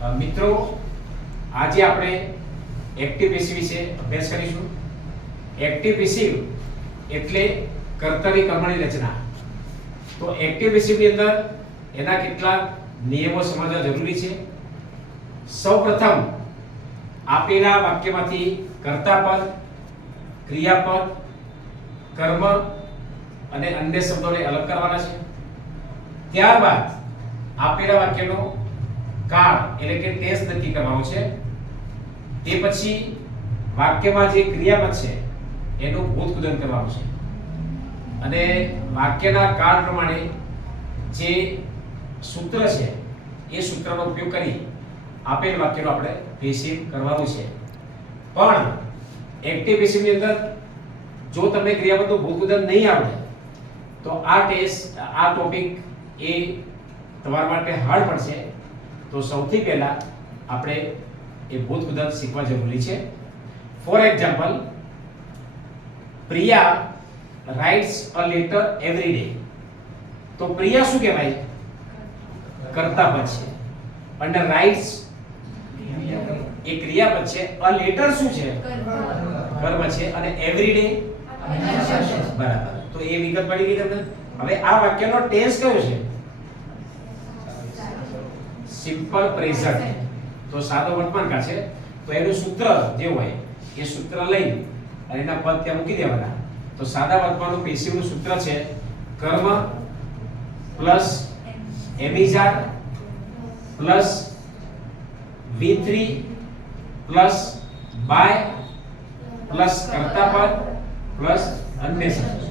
મિત્રો, આજે આપણે એક્ટિવ પેસિવ વિશે અભ્યાસ કરીશું. એક્ટિવ પેસિવ એટલે કર્તરી કર્મની રચના. તો એક્ટિવ પેસિવ ની અંદર એના કેટલાક નિયમો સમજવા જરૂરી છે. સૌપ્રથમ આપેલા વાક્યમાંથી કર્તાપદ, ક્રિયાપદ, કર્મ અને અન્ય શબ્દોને અલગ કરવાના છે. ત્યારબાદ આપેલા વાક્યનો કાળ એટલે કે ટેન્સ નક્કી કરવાનો છે. તે પછી વાક્યમાં જે ક્રિયાપદ છે એનું ભૂતકૃદન કરવાનું છે અને વાક્યના કાળ પ્રમાણે જે સૂત્ર છે એ સૂત્રનો ઉપયોગ કરી આપેલ વાક્યનો આપણે પેસિવ કરવાનું છે. પણ એક્ટિવ પેસિવ ની અંદર જો તમને ક્રિયાપદનું ભૂતકૃદન નહીં આવડે તો આ ટોપિક એ તમારા માટે હાર્ડ પડશે. તો સૌથી પહેલા આપણે એ ભૂતકૃદન શીખવા જરૂરી છે. For example, Priya writes a letter every day. તો પ્રિયા શું કહેવાય? કર્તાપદ છે. અને રાઇટ્સ એ ક્રિયાપદ છે. અ લેટર શું છે? કર્મ છે. અને એવરી ડે બરાબર. તો એ વિગત પડી ગઈ તમને. હવે આ વાક્યનો ટેન્સ કયો છે? Simple present. તો સાદો વર્તમાનકાળ છે. તો એનું સૂત્ર જે હોય એ સૂત્ર લઈ અને એના પદ ત્યાં મૂકી દેવાના. તો સાદા વર્તમાનનું પેસિવ નું સૂત્ર છે કર્મ plus am is are plus V3 plus by plus કર્તાપદ પ્લસ અન્ય શબ્દ.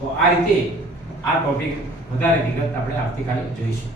તો આ રીતે આ ટોપિક વધારે વિગત આપણે આવતીકાલે જોઈશું.